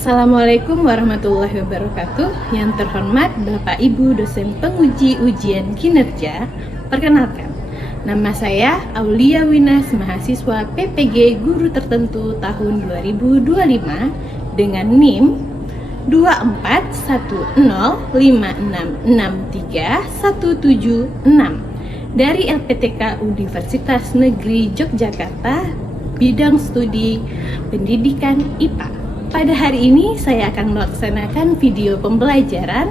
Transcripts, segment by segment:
Assalamualaikum warahmatullahi wabarakatuh. Yang terhormat Bapak Ibu dosen penguji ujian kinerja, perkenalkan, nama saya Aulia Winas, mahasiswa PPG Guru Tertentu tahun 2025 dengan NIM 2410566317 dari LPTK Universitas Negeri Yogyakarta, bidang studi pendidikan IPA. Pada hari ini saya akan melaksanakan video pembelajaran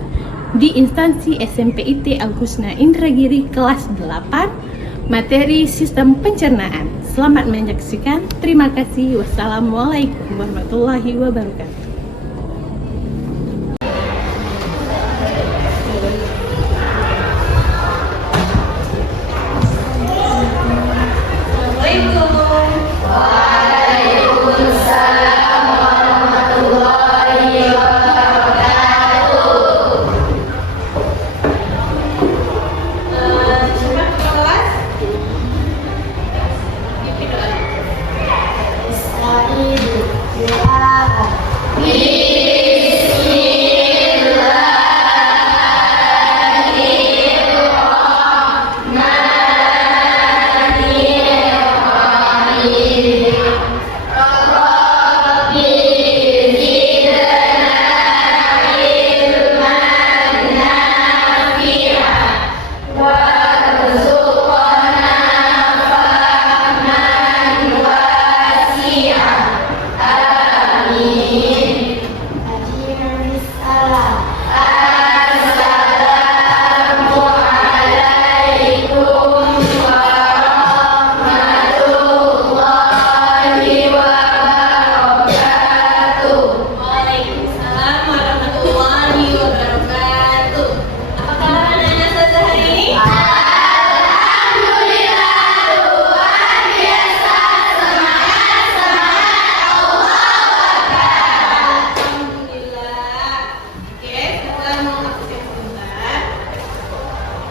di instansi SMP IT Augusna Indragiri kelas 8 materi sistem pencernaan. Selamat menyaksikan. Terima kasih. Wassalamualaikum warahmatullahi wabarakatuh.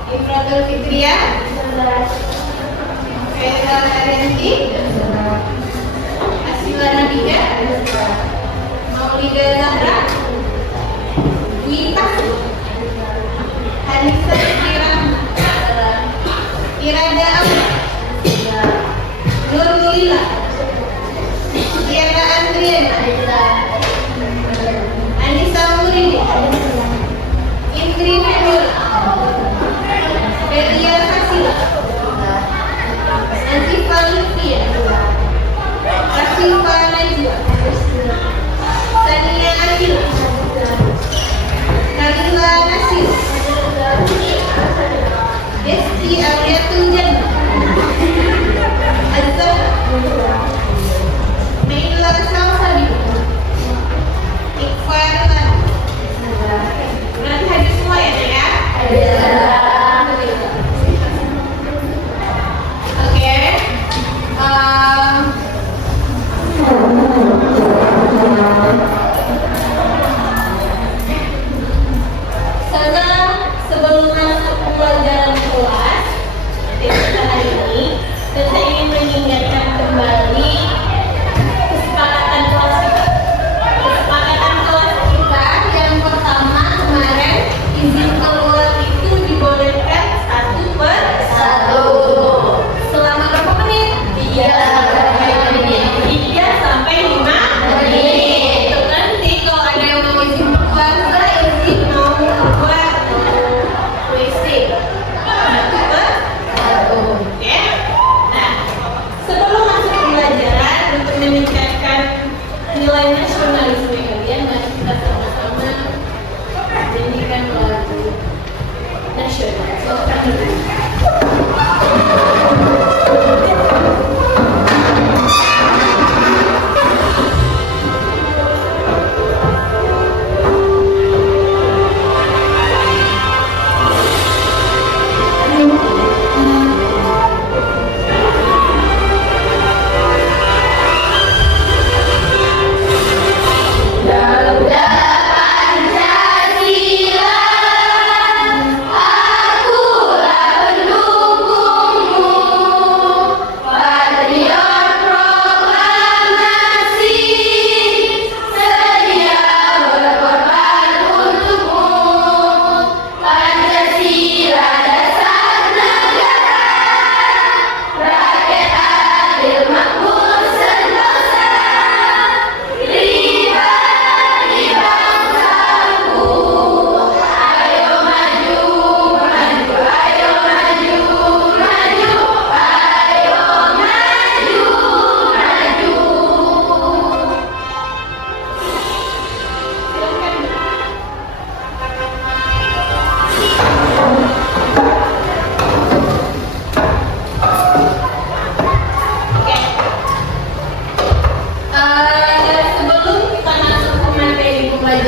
Ifratul Fitriah, Faisal Arianti, Asila Nabila, Maulida Zahra, Wita, Hanisa Irada Amu, Nur Mulila, Tiara Andriana, Anissa Muridi, Indri Nur, Delia Hasila, Antifa Lutfia, Rasifa Najwa, Sania Akila, Nabila Nasir, Desti Ariatul Jannah, Azhar, Naila Salsabi, Iqbal Lan. Berarti hadir semua ya, Nak ya? Sebelum masuk pembelajaran kelas kita hari ini, saya ingin mengingatkan kembali kesepakatan kelas kita. Kesepakatan kelas kita yang pertama kemarin, izin keluar itu dibolehkan 1/1. Selama berapa menit? 3 sampai 5 menit. Nanti kalau ada yang mau izin keluar, izin mau keluar WC 1/1. Oke? Nah, sebelum masuk pembelajaran untuk meningkatkan nilai nasionalisme kalian, mari kita sama-sama nyanyikan lagu nasional. Silakan dulu. Pancasila, akulah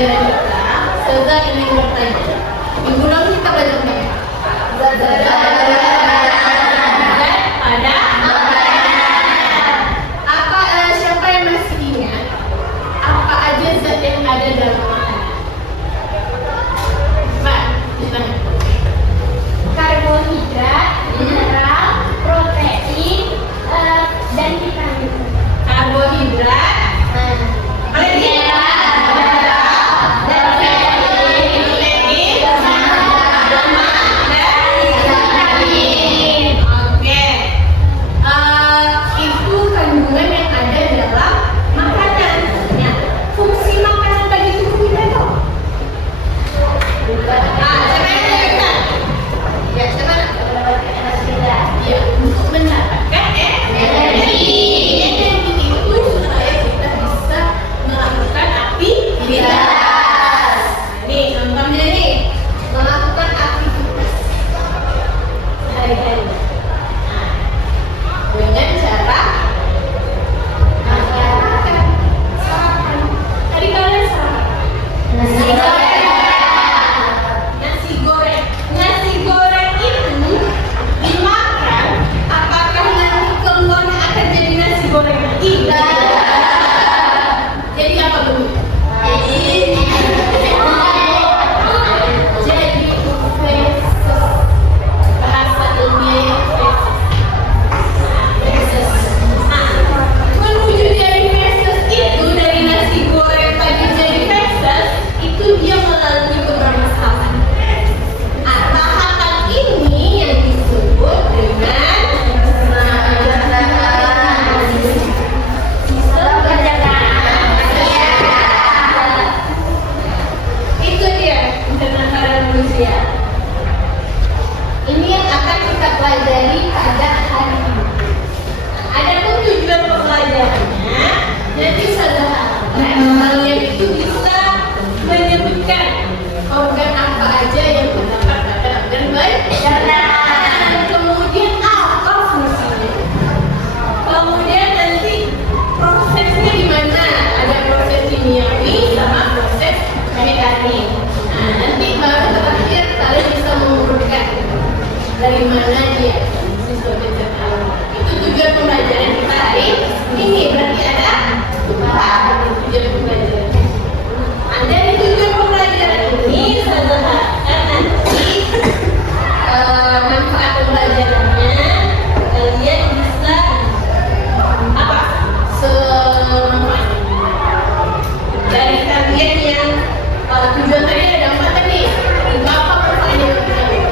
pembelajaran kita, Ustazah ingin bertanya. Minggu lalu kita belajar pada apa? Siapa yang masih ingat apa aja zat yang ada dalam makanan? Pak, silakan. Karbohidrat, mineral, protein, dan vitamin. Karbohidrat, itu kandungan yang ada dalam makanan. Ya, fungsi makanan bagi tubuh kita itu. Siapa yang mendengarkan? Ya, siapa? Ya, untuk mendapatkan energi. Energi itu supaya kita bisa melakukan aktivitas. Nih, contohnya nih, melakukan aktivitas hari-hari. Dengan cara makan. Sarapan. Tadi kalian sarapan. Nasi goreng. Nasi goreng itu dimakan, apakah nanti keluarnya akan jadi nasi goreng lagi? Jadi apa bentuknya? Jadi feses. Bahasa ilmiahnya feses. Menuju dari feses itu, dari nasi goreng tadi jadi feses, itu dia melalui beberapa tahapan. Tahapan ini yang disebut dengan sistem pencernaan. Itu dia pencernaan manusia. Ini yang akan kita pelajari pada hari ini. Adapun tujuan pembelajarannya, jadi sederhana, kalian itu bisa menyebutkan organ apa aja yang terdapat pada organ pencernaan. Kemudian apa fungsinya? Kemudian nanti prosesnya di mana? Ada proses kimiawi sama proses mekanik. Nanti baru terakhir kalian bisa mengurutkan dari mana dia sistem pencernaan. Itu tujuan pembelajaran kita hari ini. Berarti ada empat tujuan pembelajaran. Dari tujuan pembelajaran ini sederhana nanti manfaat pembelajarannya kalian bisa apa? Semanfaatnya. Dari kalian yang tujuan tadi ada empat tadi. Apa manfaatnya bagi kalian?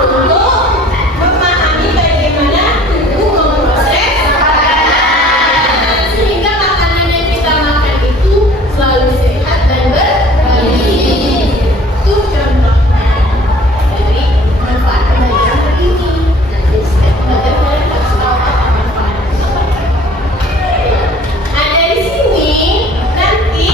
Untuk memahami bagaimana tubuh memproses makanan, sehingga makanan yang kita makan itu selalu sehat dan bergizi. Itu contohnya dari manfaat pembelajaran hari ini. Nanti setiap pembelajaran kalian harus tahu apa manfaatnya. Nah, dari sini nanti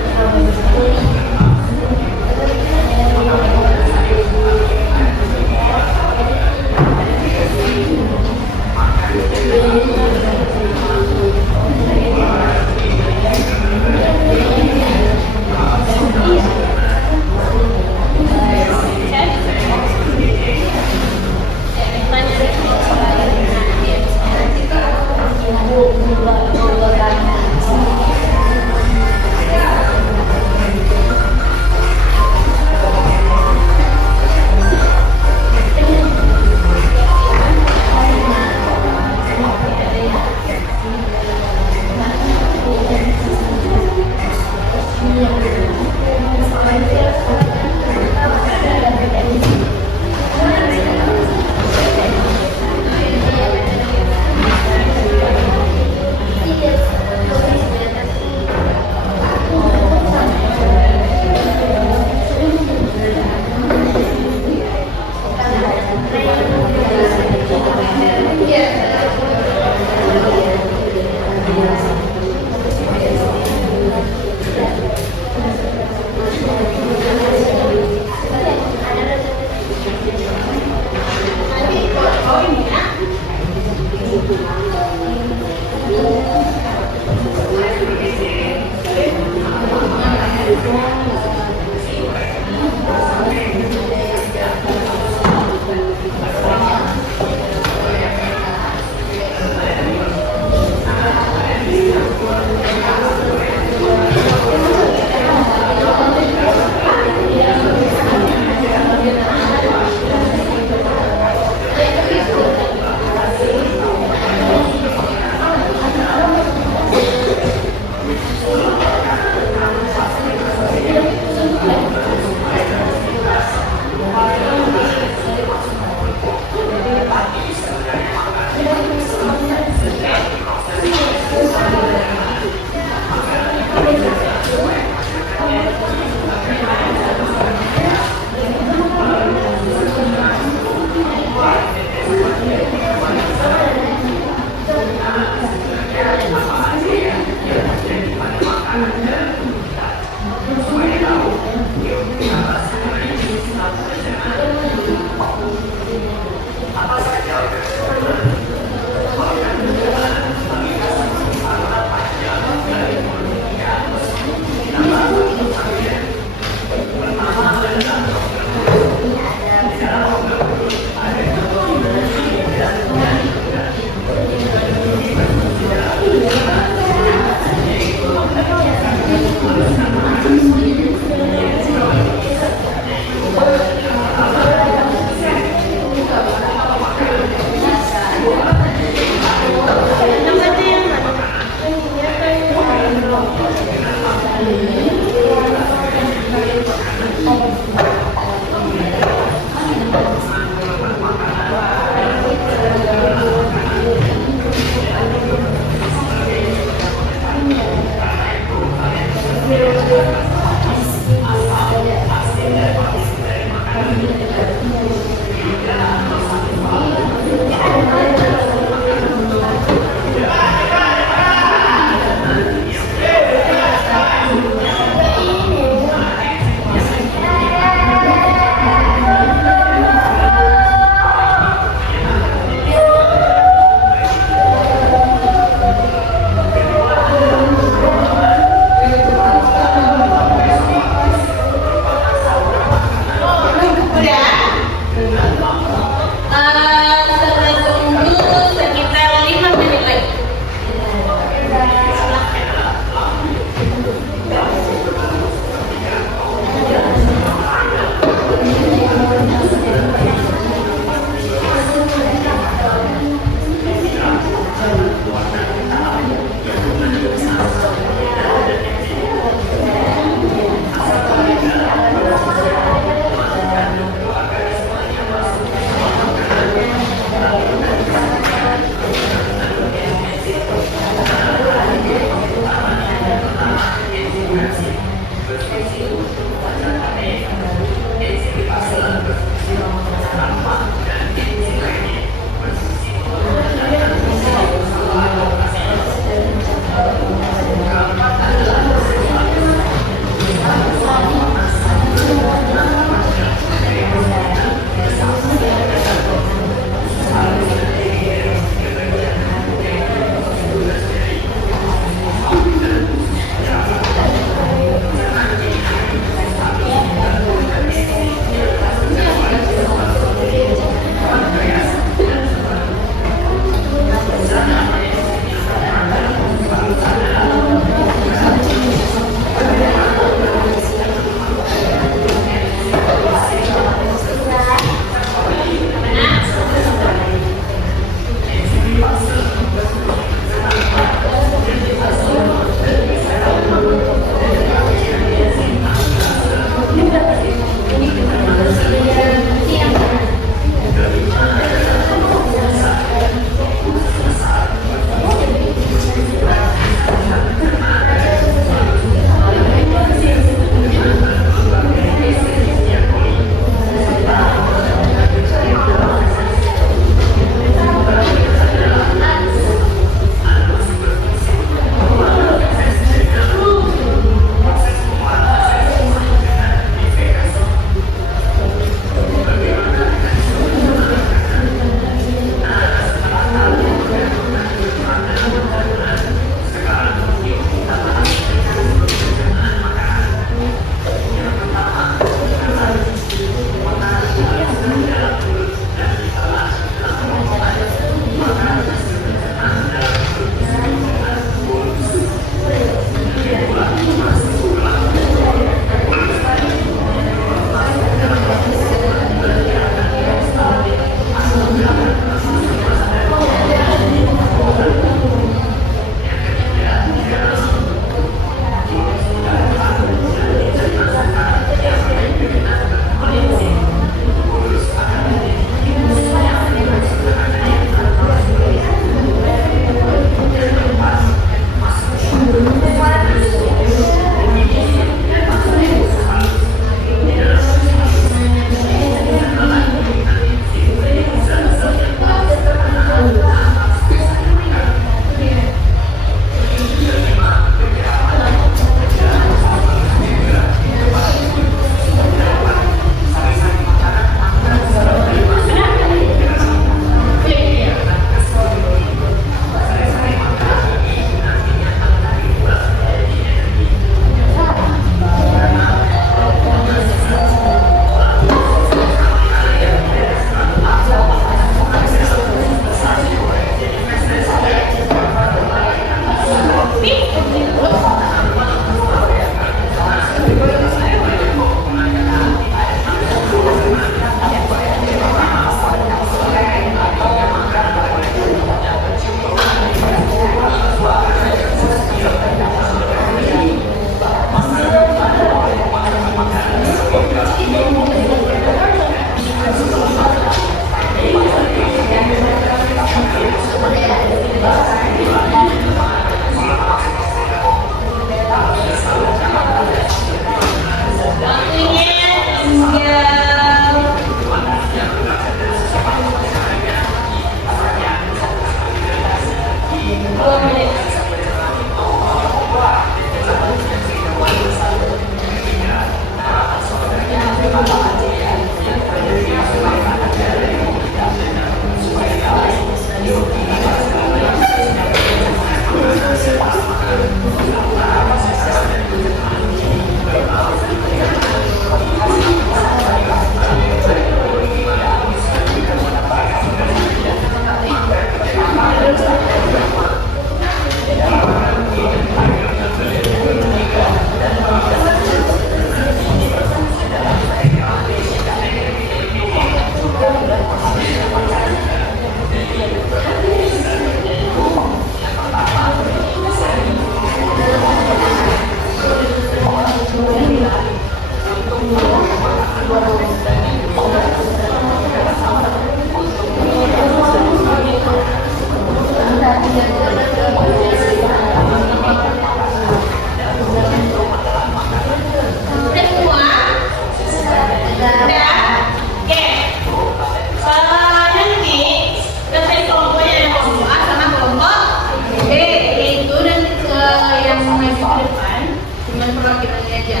Perwakilannya aja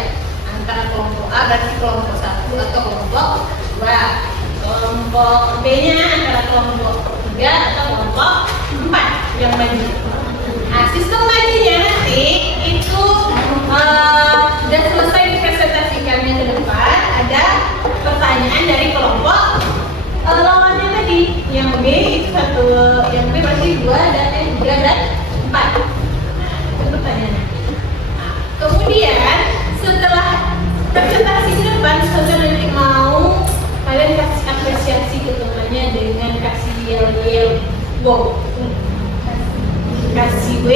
antara kelompok A berarti kelompok 1 atau kelompok 2, kelompok B nya antara kelompok 3 atau kelompok 4 yang maju. Nah, sistem majunya nanti itu sudah selesai dipresentasikannya ke depan, ada pertanyaan dari kelompok lawannya tadi, yang B itu satu, yang B berarti 2 dan 3 dan 4. Nah, itu pertanyaannya. Kemudian setelah presentasi ke depan, saudara nanti mau kalian kasih apresiasi ke temannya dengan kasih yel-yel wow, kasih W,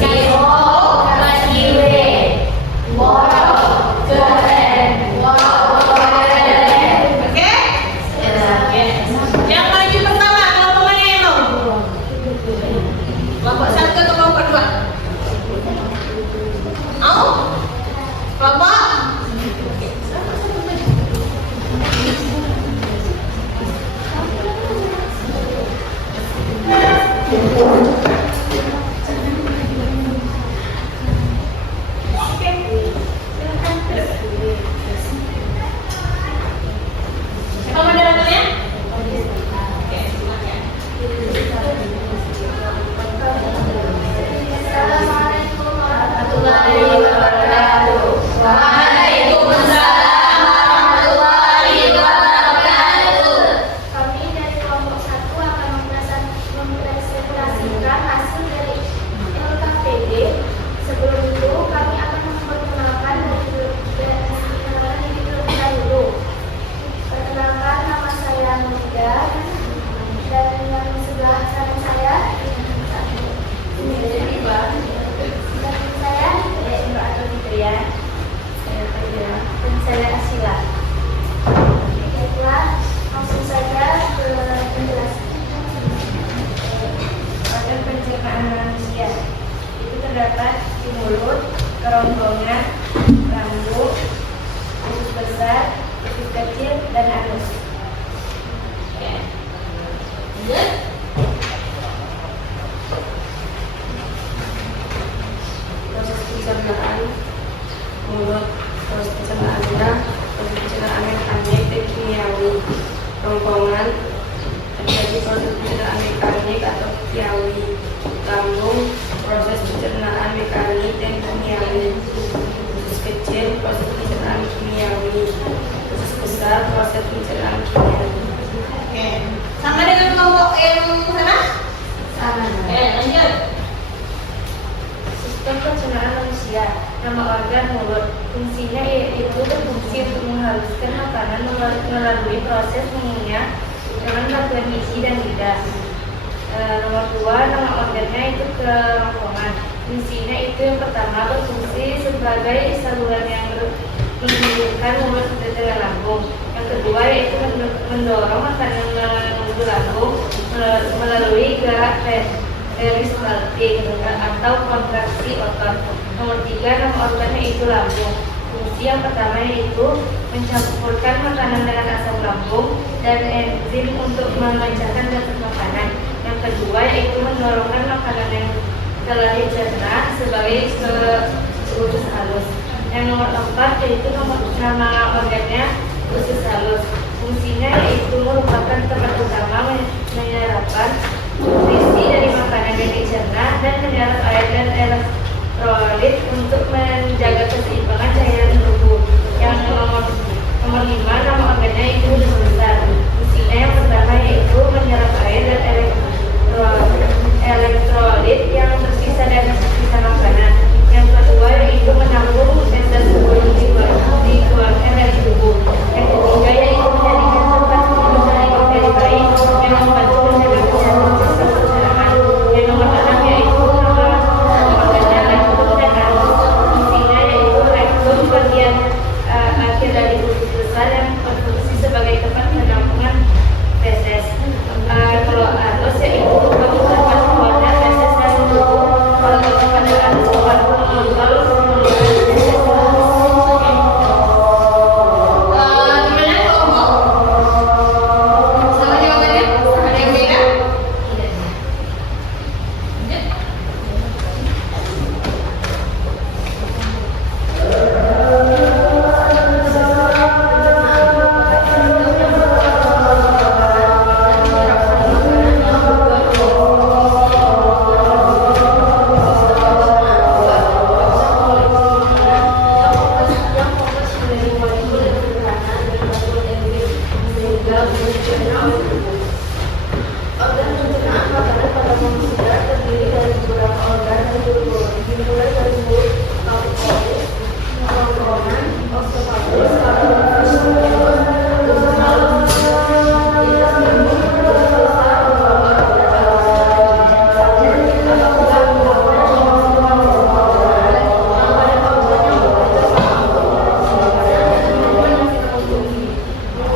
kasih O, kasih W, wow, keren, wow, keren, oke? Yang maju pertama, kelompok mana yang mau? Kelompok 1 atau kelompok 2? Mau? Kelompok? Siapa moderatornya? Oke, silakan. Assalamualaikum warahmatullahi wabarakatuh. Waalaikumsalam warahmatullahi wabarakatuh. Kami dari kelompok 1 akan mempresentasikan hasil dari LKPD. Sebelum itu kami akan memperkenalkan diri dahulu. Perkenalkan, nama saya Muda dan yang sebelah kanan saya saya Mbak Atau Fitria, saya Fitria, dan saya Asila. Baiklah, langsung saja ke penjelasan. Pada pencernaan manusia itu terdapat di mulut, kerongkongan, rambut, usus besar, usus kecil, dan anus. Lanjut. Proses pencernaan mulut, proses pencernaannya, proses pencernaan mekanik dan kimiawi. Rongkongan terjadi proses pencernaan mekanik atau kimiawi. Lambung, proses pencernaan mekanik dan kimiawi. Usus kecil, proses pencernaan kimiawi. Usus besar, proses pencernaan kimiawi. Oke, sama dengan kelompok yang sana? Sama. Oke, lanjut. Sistem pencernaan manusia, nama organ mulut. Fungsinya yaitu berfungsi untuk menghaluskan makanan melalui proses mengunyah dengan bantuan gigi dan lidah. Nomor 2, nama organnya itu kerongkongan. Fungsinya itu yang pertama berfungsi sebagai saluran yang menghubungkan mulut dengan lambung. Yang kedua yaitu mendorong makanan menuju lambung melalui gerak peristaltik atau kontraksi otot. Nomor 3, nama organnya itu lambung. Fungsi yang pertama yaitu mencampurkan makanan dengan asam lambung dan enzim untuk memecahkan zat makanan. Yang kedua yaitu mendorongkan makanan yang telah dicerna sebagai usus halus. Yang nomor 4 yaitu nama organnya usus halus. Fungsinya yaitu merupakan tempat utama menyerapkan nutrisi dari makanan yang dicerna dan menyerap air dan elektrolit untuk menjaga keseimbangan cairan tubuh. Yang nomor 5, nama organnya itu usus besar. Fungsinya yang pertama yaitu menyerap air dan elektrolit yang tersisa dari sisa makanan. Yang kedua yaitu menampung zat sebelum dikeluarkan dari tubuh. Yang ketiga yaitu menjadikan tempat pembentukan bakteri baik yang membantu menjaga kesehatan sistem pencernaan. Yang nomor 6 yaitu nama organnya rektum dan anus. Fungsinya yaitu rektum bagian akhir dari usus besar yang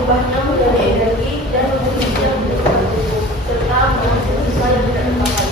berubahnya menjadi energi dan fungsinya menjadi tubuh serta menghasilkan siswa yang tidak terpakai.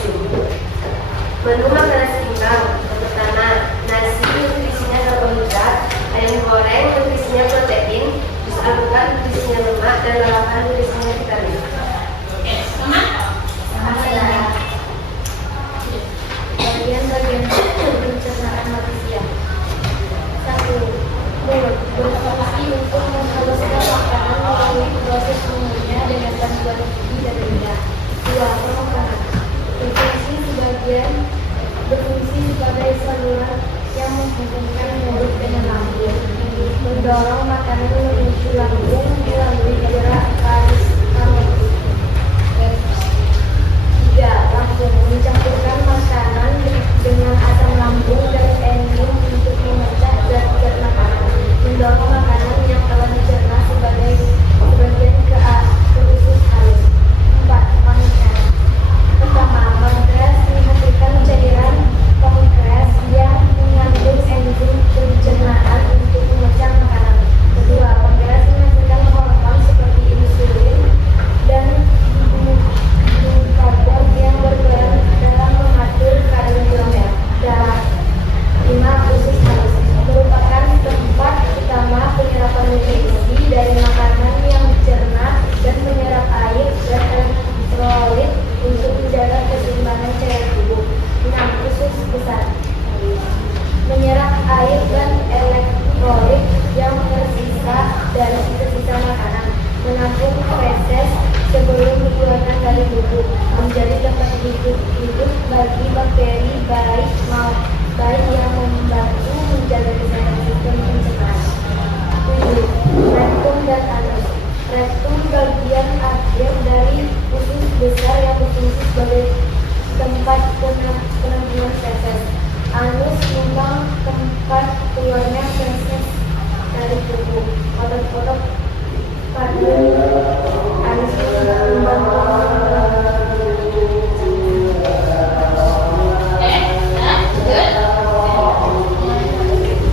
1. Menu makanan seimbang, pewarna dari tubuh, menjadi tempat hidup bagi bakteri baik yang membantu menjaga kesehatan sistem pencernaan. 7. Rektum dan anus. Rektum bagian akhir dari usus besar yang berfungsi sebagai tempat penampungan feses. Anus memang tempat keluarnya feses dari tubuh. Otot-otot pada anus membantu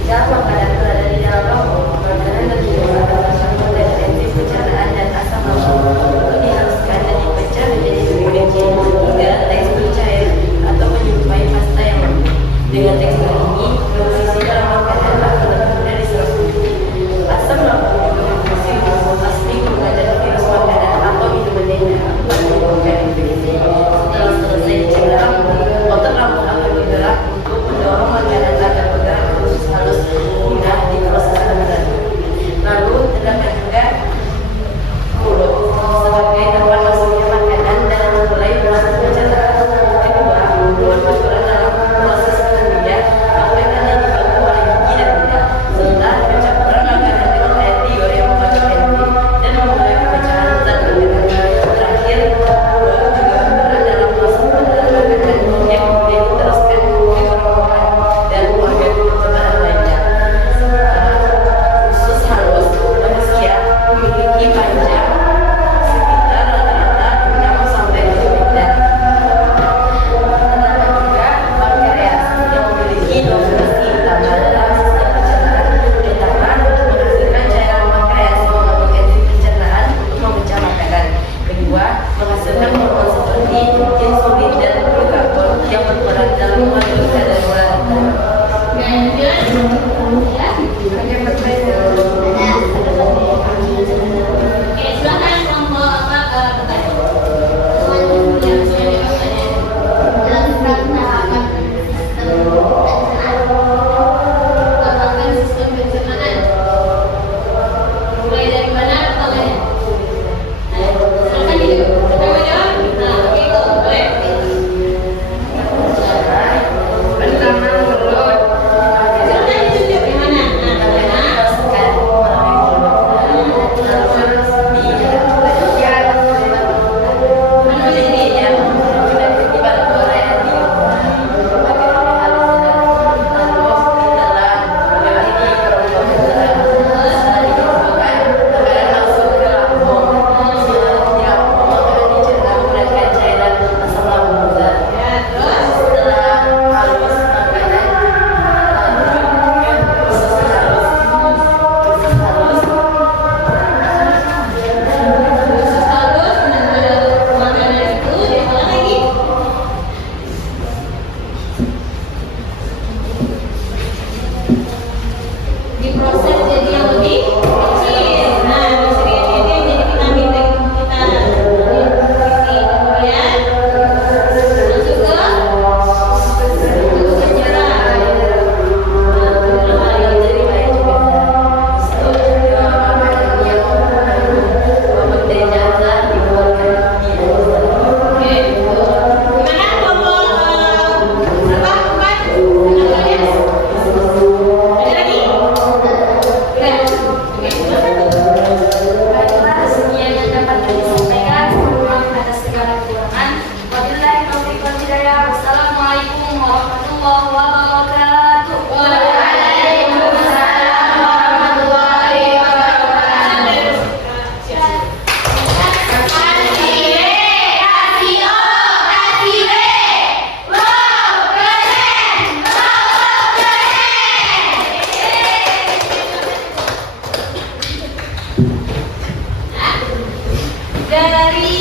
Ketika makanan berada di dalam lambung, makanan dan minuman akan tersambung dengan enzim pencernaan dan asam lambung. Itu dihaluskan dan dipecah menjadi biji-biji hingga tekstur cair atau menyerupai pasta yang lembut. Dengan tekstur ini, nutrisi dalam makanan akan lebih mudah diserap tubuh. Asam lambung juga berfungsi untuk membatasi pengadaan virus makanan atau minuman lainnya akan menimbulkan infeksi. Setelah selesai dicegah lambung, otot lambung akan bergerak untuk mendorong makanan agar bergerak ke usus halus hingga diproses makanan. Lalu terdapat juga mulut sebagai tempat masuknya makanan dan memulai proses pencernaan. Kedua, mulut berperan dalam proses pengerjaan makanan yang dibantu oleh gigi dan lidah, serta pencampuran makanan dengan air liur yang mengandung enzim dan memulai pemecahan zat makanan. Terakhir, mulut juga berperan dalam proses pengenalan makanan yang kemudian diteruskan ke kerongkongan dan organ pencernaan lainnya. Usus halus manusia memiliki panjang sekitar rata-rata 6 sampai 7 meter. Terdapat juga pankreas yang memiliki fungsi utama dalam sistem pencernaan, terutama untuk menghasilkan cairan pankreas yang mengandung enzim pencernaan untuk memecah makanan. Kedua, menghasilkan hormon seperti insulin dan glukagon yang berperan dalam mengatur kadar gula darah. Silakan kelompok dalam rangka sistem pencernaan. Mulai dari mana kalian? Silakan siapa jawab? Oke, kalau boleh. Pertama, mulut. Silakan ditunjuk yang mana? Diproseskan melalui mulut. Terus dibagian menjadi yang sudah dibantu oleh enzim. Makanan halus lalu ditelan, ini kerongkongan dalam. Setelah dikelompokkan, makanan masuk ke lambung. Di lambung makanan dicerna menggunakan cairan asam lambung. Setelah halus makanan ke usus halus. Makanan itu diolah lagi. Diproses jadi yang lebih kecil. Nah, nutrien ini yang jadi vitamin bagi tubuh kita. Nutrisi kemudian masuk ke tubuh pencernaan. Oke, gimana kelompok berapa? 4? Kalian? Ada lagi? Tidak. Oke, silakan. Baiklah, sekian yang dapat kami sampaikan. Mohon maaf atas segala kekurangan. Wabillahi taufiq wal hidayah. Wassalamualaikum warahmatullahi wabarakatuh. Waalaikumsalam warahmatullahi wabarakatuh. Dari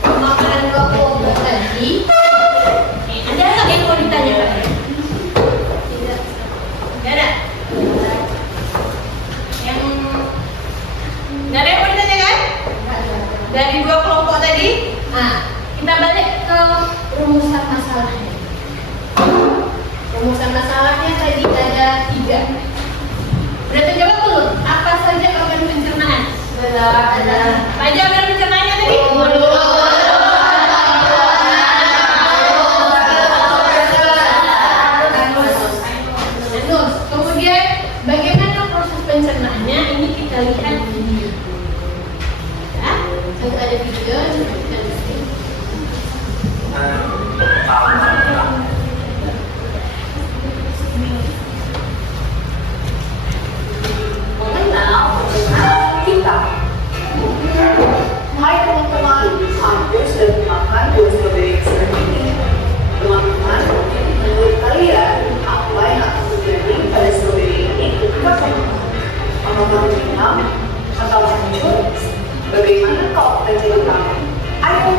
makanan kelompok tadi, ada nggak yang mau ditanyakan? Tidak ada. Yang nggak ada yang mau ditanyakan? Dari 2 kelompok tadi, kita balik ke rumusan masalahnya. Rumusan masalahnya tadi ada 3. Udah terjawab belum? Apa saja organ pencernaan? Ada. Pak Jabar pencernanya tadi? Kemudian bagaimana proses pencernaannya? Ini kita lihat video. Ya, ada video. Mengenal kita. Hai teman-teman, hampir sudah dimakan dua strawberry ekstrim ini. Teman-teman, menurut kalian apa yang akan terjadi pada strawberry ini ketika teman-teman? Apakah minum atau hancur? Bagaimana kalau kita ceritakan? Ayo.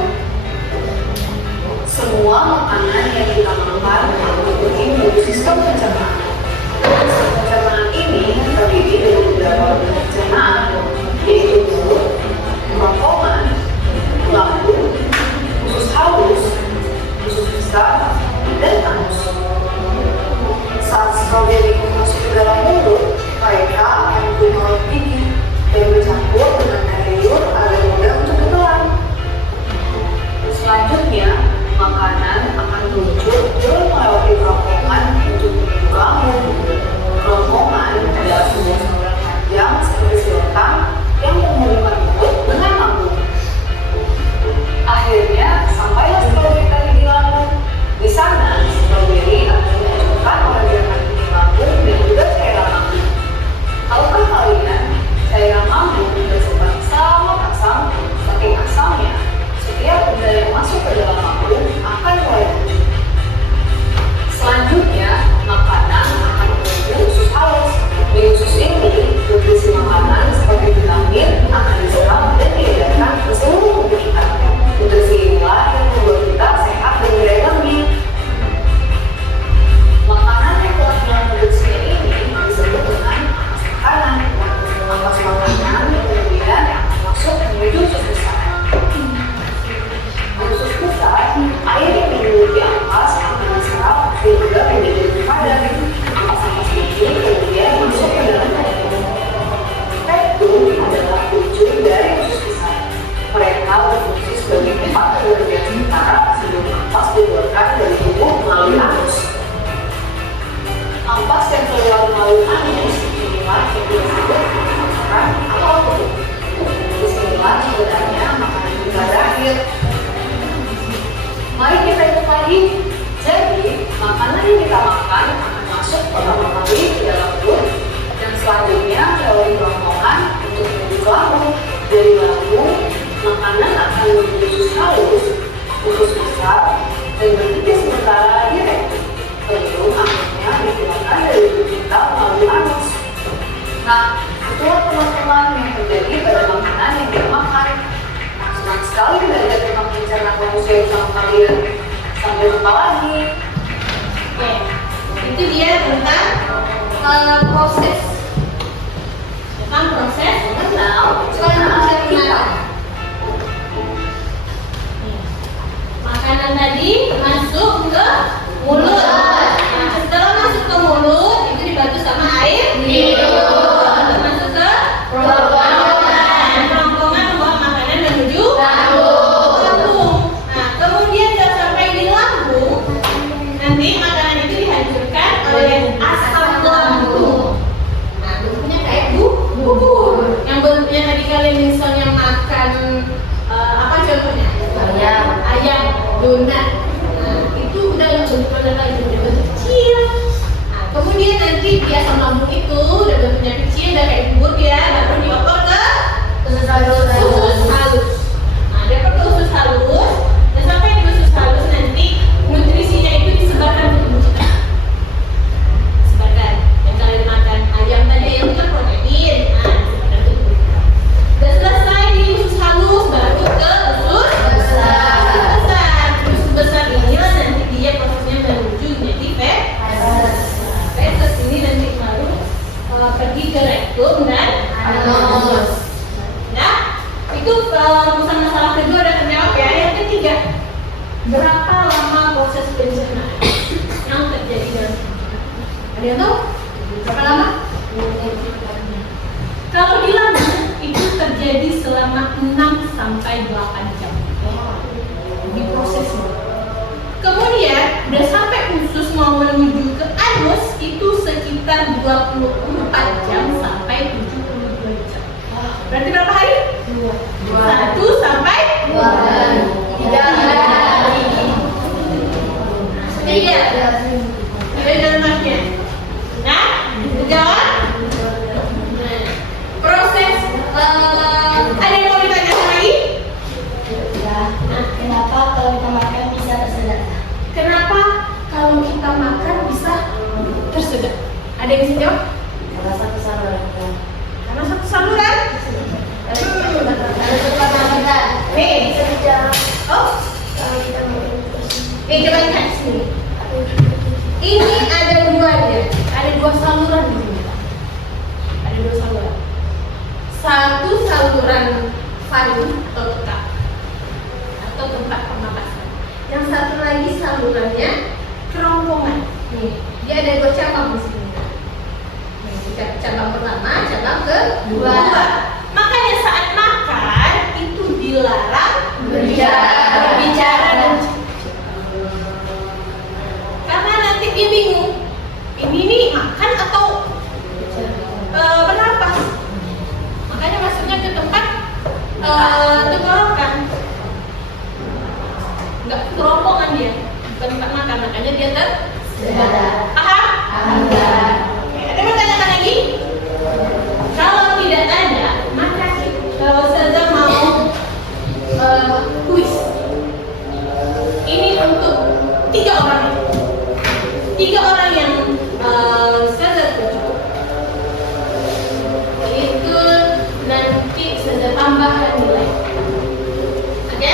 Semua makanan yang kita makan memiliki melalui sistem pencernaan. Sistem pencernaan ini terdiri dari beberapa organ pencernaan, yaitu mulut, kerongkongan, lambung, usus halus, usus besar, dan anus. Saat stroberi masuk ke dalam mulut, mereka akan membentuk gigi dan bercampur dengan air liur agar mudah untuk ditelan. Selanjutnya, makanan akan muncul dengan melewati kerongkongan untuk menuju lambung. Kerongkongan adalah sebuah saluran panjang seperti selokan yang menghubungkan mulut dengan lambung. Akhirnya, sampailah stroberi tadi di lambung. Di sana, stroberi akan dihancurkan oleh gerakan dinding lambung dan juga cairan lambung. Tahukah kalian, cairan lambung bersifat sangat asam, saking asamnya setiap benda yang masuk ke dalam lambung akan mulai muncul. Selanjutnya, makanan akan menuju usus halus. Di usus ini, nutrisi makanan seperti vitamin akan diserap dan diedarkan ke seluruh tubuh kita. Nutrisi inilah yang membuat kita sehat dan berdaya lebih. Makanan yang telah diproduksi ini disebut dengan ampas makanan. Ampas makanan kemudian akan masuk menuju usus besar. Usus besar, air yang dimiliki ampas akan diserap dan juga menjadi lebih padat. Ampas-ampas ini kemudian masuk ke dalam rektum. Rektum adalah ujung dari usus besar. Mereka berfungsi sebagai tempat pemberhentian sementara sebelum ampas dikeluarkan dari tubuh melalui anus. Ampas yang keluar melalui anus inilah yang disebut makan atau perut. Disinilah sebenarnya makanan kita berakhir. Mari kita hitung lagi. Jadi, makanan yang kita makan akan masuk pertama kali ke dalam perut dan selanjutnya melalui kerongkongan untuk menuju ke lambung. Dari lambung, makanan akan menuju usus halus, usus besar, dan berhenti sementara di rektum. Sebelum akhirnya dikeluarkan dari tubuh kita melalui anus. Nah, itulah teman-teman yang terjadi pada makanan yang kita makan. Senang sekali belajar tentang pencernaan manusia bersama kalian. Sampai jumpa lagi. Oke, itu dia tentang Proses. Mengenal pencernaan kita. makanan tadi masuk ke mulut. Nah, setelah masuk ke mulut itu dibantu sama air liur. Masuk ke kerongkongan. Kerongkongan membawa makanan menuju lambung. Nah, kemudian sudah sampai di lambung, nanti makanan itu dihancurkan oleh asam lambung. Nah, bentuknya kayak bubur. Yang bentuknya tadi kalian misalnya makan apa contohnya? Ayam, donat. Nah, itu udah yang bentuknya kayak bentuk kecil. Nah, kemudian nanti di asam lambung itu udah bentuknya kecil, udah kayak bubur ya, baru dioper ke usus halus. Nah, dioper ke usus halus, dan sampai di usus halus nanti nutrisinya itu disebarkan ke tubuh kita. Disebarkan. Dan kalian makan ayam tadi yang itu protein, nah disebarkan ke tubuh kita. Dan selesai di usus halus, baru ke usus besar. Usus besar inilah nanti dia prosesnya menuju menjadi fetus. Fetus ini nanti baru pergi ke rektum dan anus. Nah, itu urusan masalah kedua udah terjawab ya. Yang ketiga, berapa lama proses pencernaan yang terjadi dalam tubuh? Ada yang tahu? Berapa lama? Kalau di lambung itu terjadi sampai 8 jam. Di prosesnya. Kemudian udah sampai usus mau menuju ke anus itu sekitar 24 jam sampai 72 jam. Berarti berapa hari? 1 sampai 2 hari. 3 hari. 3. Ada dalamnya. Nah, jawab. Proses ada yang mau ditanyakan lagi? Kenapa kalau kita makan bisa tersedak? Kenapa kalau kita makan bisa tersedak? Ada yang bisa jawab? Karena satu saluran. Karena satu saluran. Ada cepat nafas. Nih, Bisa dijawab. oh, Kalau kita makan nih coba lihat sini. Ini ada dua dia, ada 2 saluran di sini. Ada 2 saluran. Satu saluran faring atau tekak atau tempat pernapasan. Yang satu lagi salurannya kerongkongan. Nih, dia ada 2 cabang di sini. Nih, cabang pertama, cabang kedua. Makanya saat makan itu dilarang berbicara dan karena nanti dia bingung. Ini nih makan atau bernapas. Makanya masuknya ke tempat tenggorokan. Enggak kerongkongan dia, bukan tempat makan. Makanya dia paham? Ada yang bertanyakan lagi? Kalau tidak ada, maka kalau saja mau kuis. Ini untuk 3 orang. 3 orang yang saja cukup. Itu nanti saja tambahan nilai. Oke?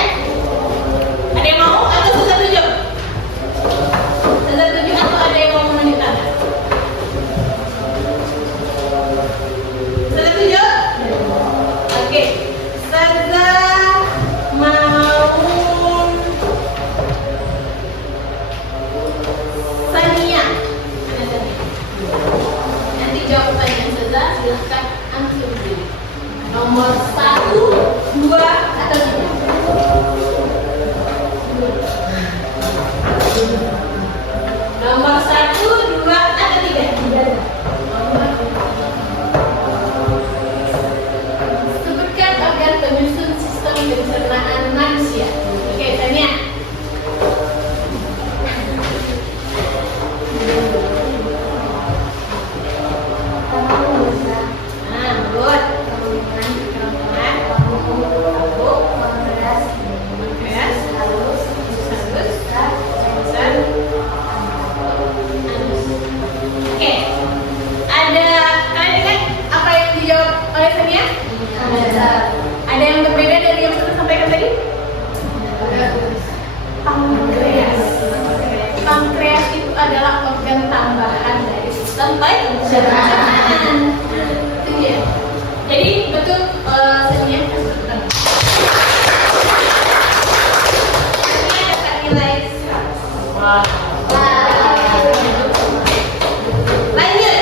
Ada yang mau atau saja tunjuk? Saja tunjuk atau ada yang mau menunjukkan? Saja tunjuk? Oke. Saja mau Sania. Mana Sania? Nanti jawab pertanyaan saja, silahkan answer dulu. Nomor 1, 2, atau 3? Nomor 1, 2, atau 3? Sebutkan organ penyusun sistem pencernaan manusia. Oke, Sania. Nah, buat kerongkongan, lambung, pankreas, halus, besar, anus. Oke, ada kalian ingat apa yang dijawab oleh Sania? Ada yang berbeda dari yang sudah sampaikan tadi? Pankreas. Pankreas itu adalah organ tambahan dari sistem pencernaan. Itu dia. Jadi betul Sania sebutkan. Sania dapat nilai 100. Lanjut.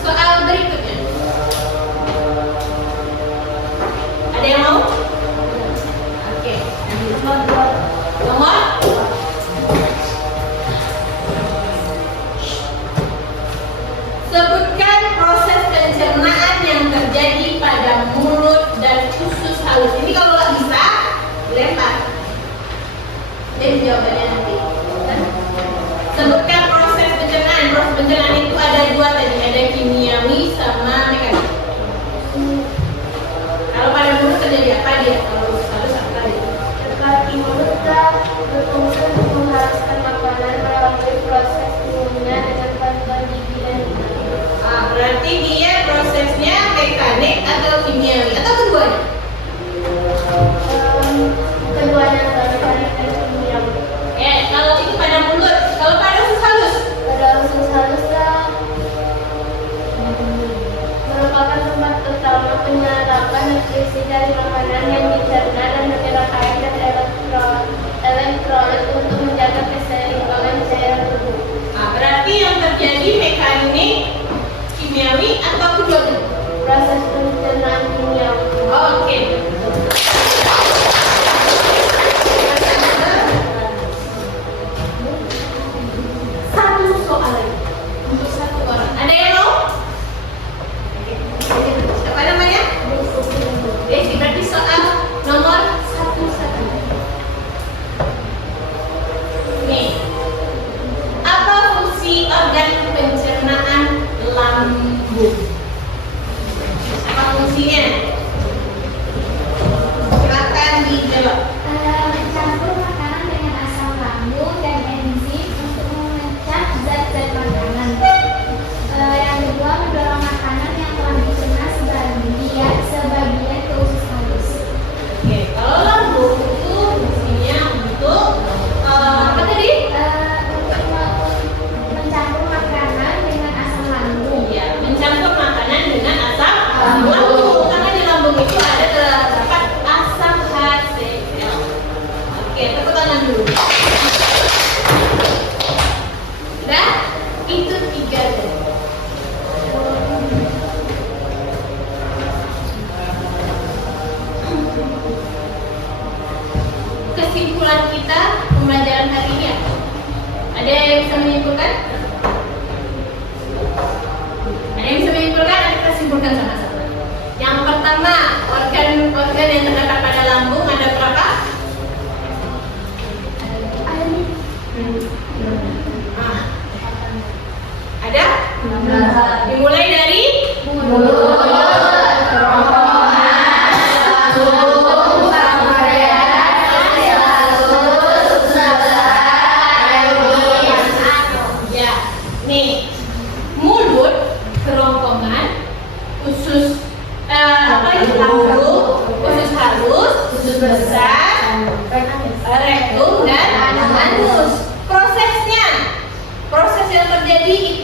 Soal berikutnya. Ada yang mau? Oke. Nomor? Sebutkan proses pencernaan yang terjadi pada mulut dan usus halus. Ini kalau nggak bisa, lempar. Dan jawabannya nanti. Sebutkan proses pencernaan. Proses pencernaan itu ada 2 tadi, ada kimiawi sama mekanik. Kalau pada mulut terjadi apa dia? Kalau usus halus apa tadi? Kaki mulut berfungsi untuk menghaluskan makanan melalui proses penguningan dengan bantuan gigi dan lidah. Berarti dia prosesnya mekanik atau kimiawi atau keduanya? Keduanya mekanik dan kimiawi. Kalau itu pada mulut, kalau pada usus halus? Pada usus halus merupakan tempat utama penyerapan nutrisi dari makanan yang dicerna dan menyerap air dan elektrolit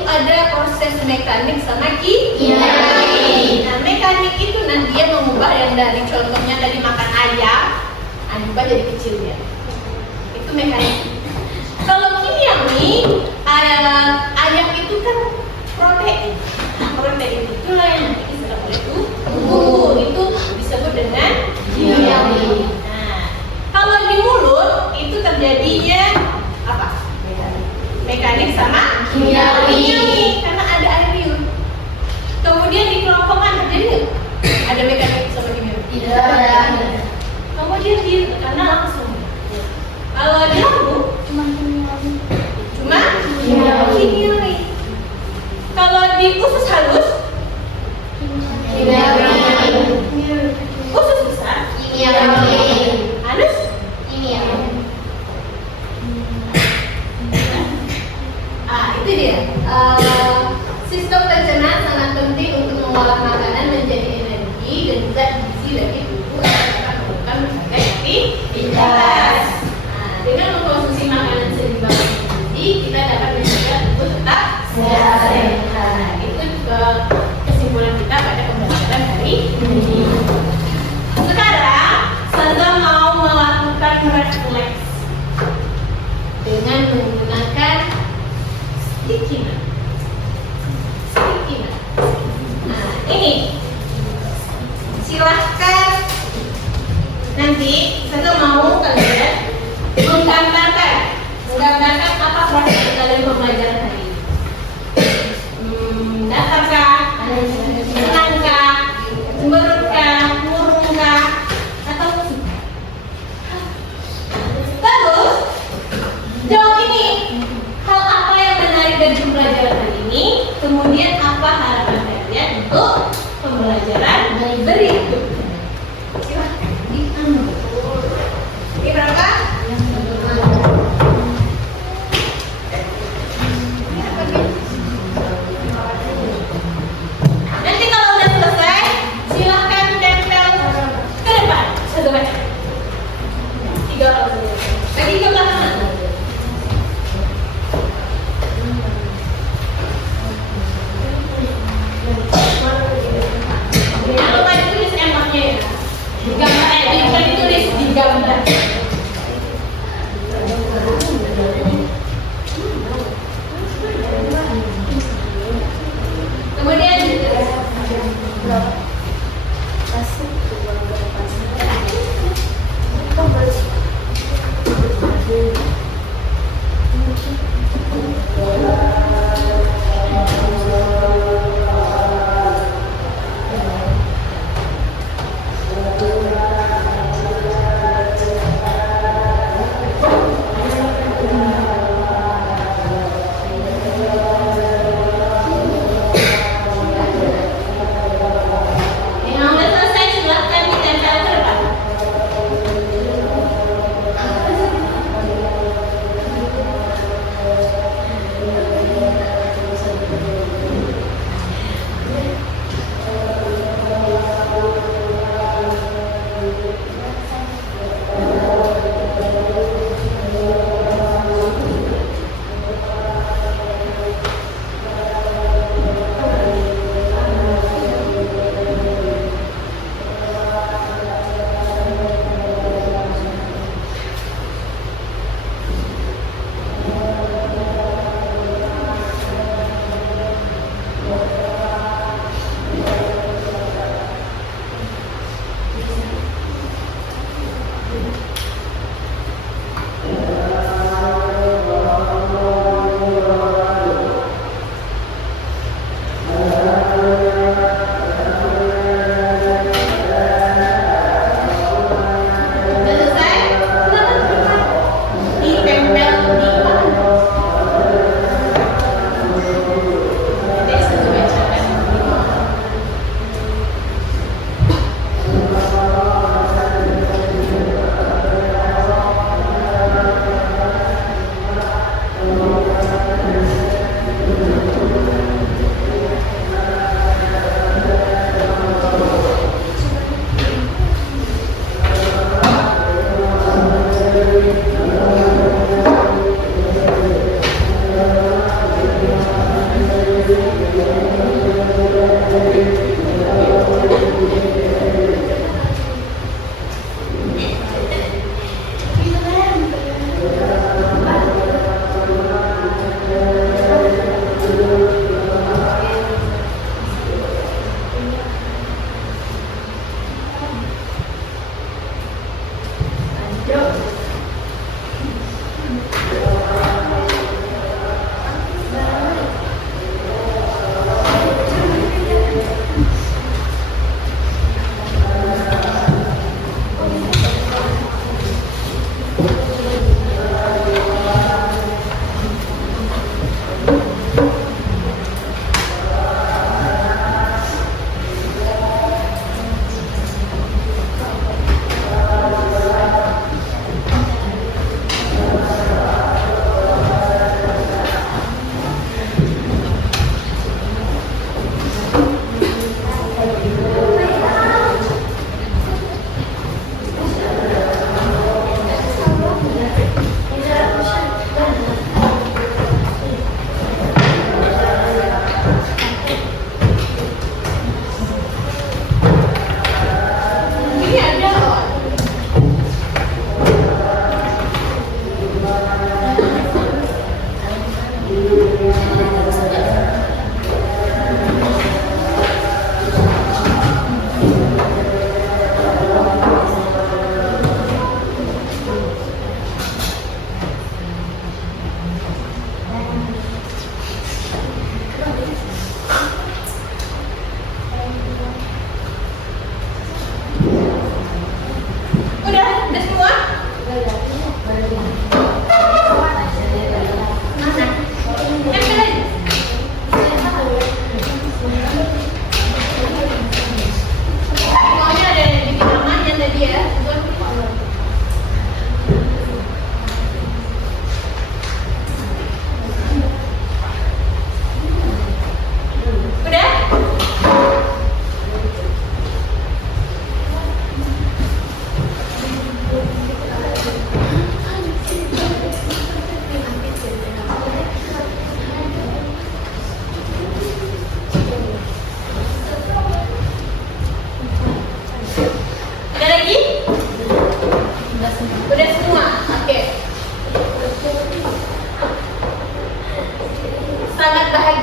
ada proses mekanik sama kimia. Nah, mekanik itu nanti dia mengubah yang dari contohnya dari makan ayam, diubah jadi kecil ya. Itu mekanik. Kalau kimiawi, ayam itu kan protein. Nah, protein itulah yang nanti diserap oleh tubuh. Itu disebut dengan kimiawi. Nah, kalau di mulut itu terjadinya apa? Mekanik sama kimiawi karena ada air liur. Kemudian di kelompokan terjadi nggak? Ada mekanik sama kimiawi? Tidak ada. Kemudian di karena langsung. Kalau di lambung cuma kimiawi. Kalau di usus halus kimiawi. Usus besar kimiawi. Halus kimiawi. Itu dia. Sistem pencernaan sangat penting untuk mengolah makanan menjadi energi dan zat gizi bagi tubuh agar dapat melakukan berbagai aktivitas. Dengan mengkonsumsi makanan seimbang dan gizi, kita dapat menjaga tubuh tetap sehat. Itu kesimpulan kita pada pembelajaran hari ini. Sekarang saya mau melakukan refleks dengan menggunakan sticky note. Nah, ini silahkan nanti saya mau kalian menggambarkan apa proses dalam pembelajaran hari ini. Datarkah, tenangkah, cemberutkah, murungkah, atau musibah? Terus jawab ini. Hal apa yang menarik dari pembelajaran hari ini? Kemudian apa harapan kalian untuk pembelajaran berikutnya? Silahkan diambil. Ini berapa? Nanti kalau udah selesai, silahkan tempel ke depan. Satu baca. 3 orang. Lagi ke belakang. Jangan lupa ditulis emangnya.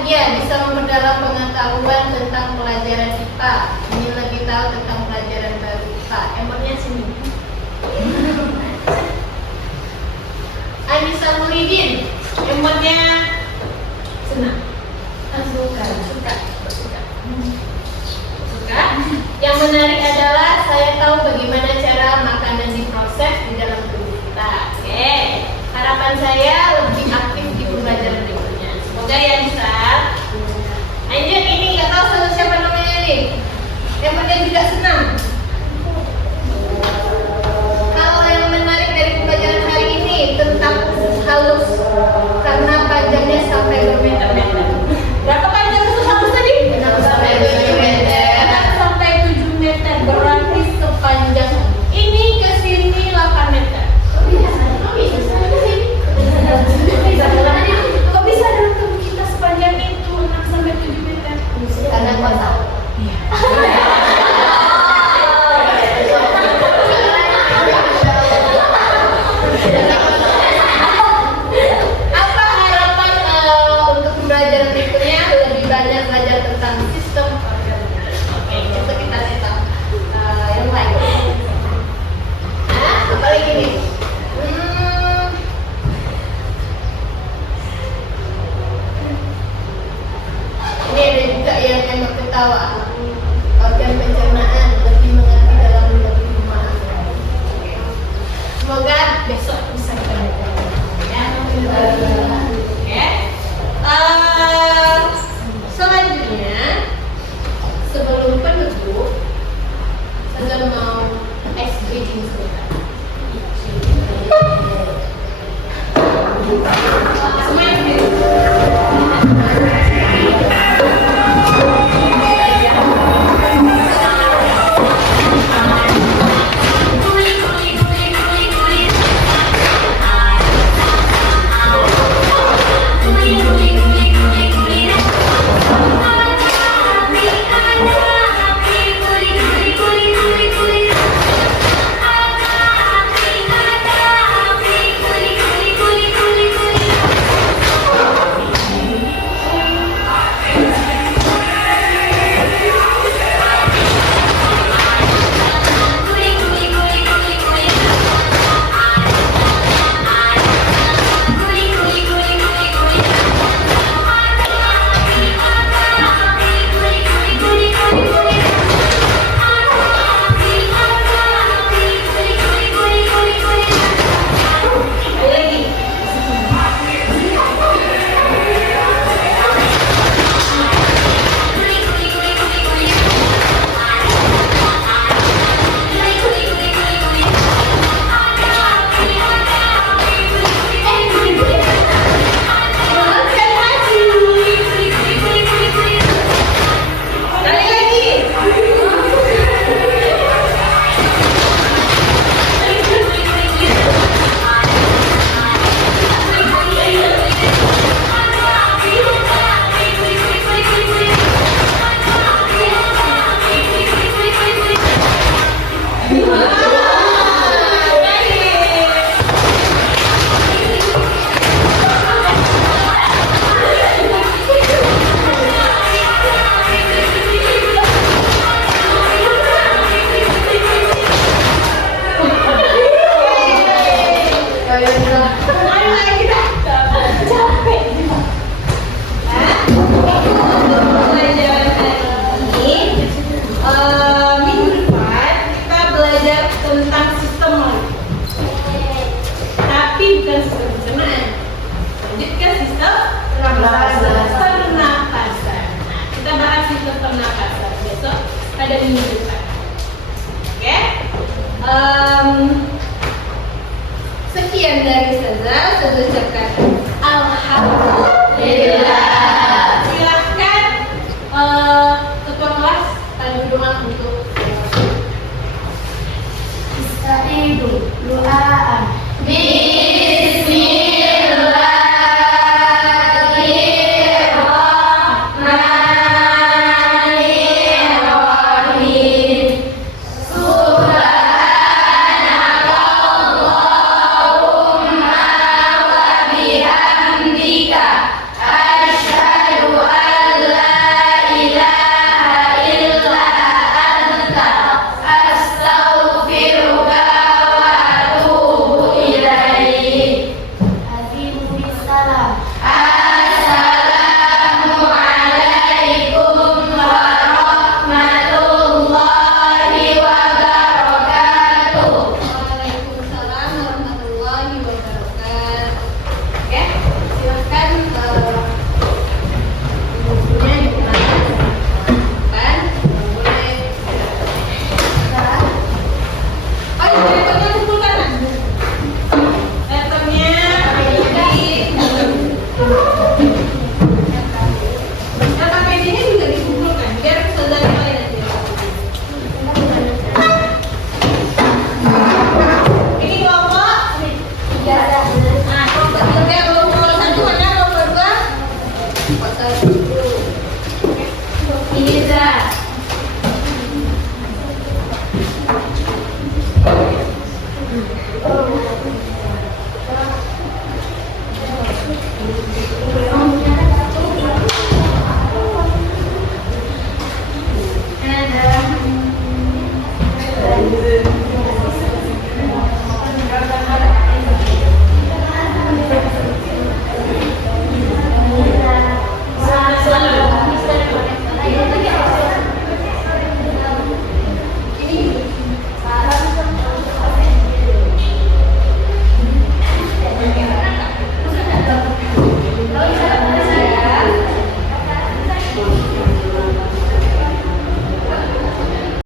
Iya, bisa memperdalam pengetahuan tentang pelajaran IPA. Ingin lebih tahu tentang pelajaran baru IPA. Emotnya sini. Anissa Muridin, emotnya senang. Suka. Yang menarik adalah saya tahu bagaimana cara makanan diproses di dalam tubuh kita. Oke, harapan saya lebih aktif di pembelajaran berikutnya. Semoga ya bisa. Lanjut, ini nggak tahu siapa namanya nih. Yang penting juga senang. Hal yang menarik dari pembelajaran hari ini tentang usus halus karena panjangnya sampai bermeter-meter. Berapa panjang usus halus tadi? 6 sampai 7 meter. 6 sampai 7 meter berarti sepanjang ini ke sini 8 meter. Kok bisa dalam tubuh kita sepanjang itu 6 sampai 7 meter? Karena kuasa. Iya. Apa harapan untuk pembelajaran berikutnya? Lebih banyak belajar tentang sistem organ. Oke, itu kita lihat yang lain. Apa lagi nih? Ini ada juga yang emang ketawa. Organ pencernaan lebih mengerti dalam lebih memahami. Semoga besok bisa kita belajar. Ya. Oke. Selanjutnya, sebelum penutup, saya mau ice breaking sebentar. Semuanya berdiri. Dadah.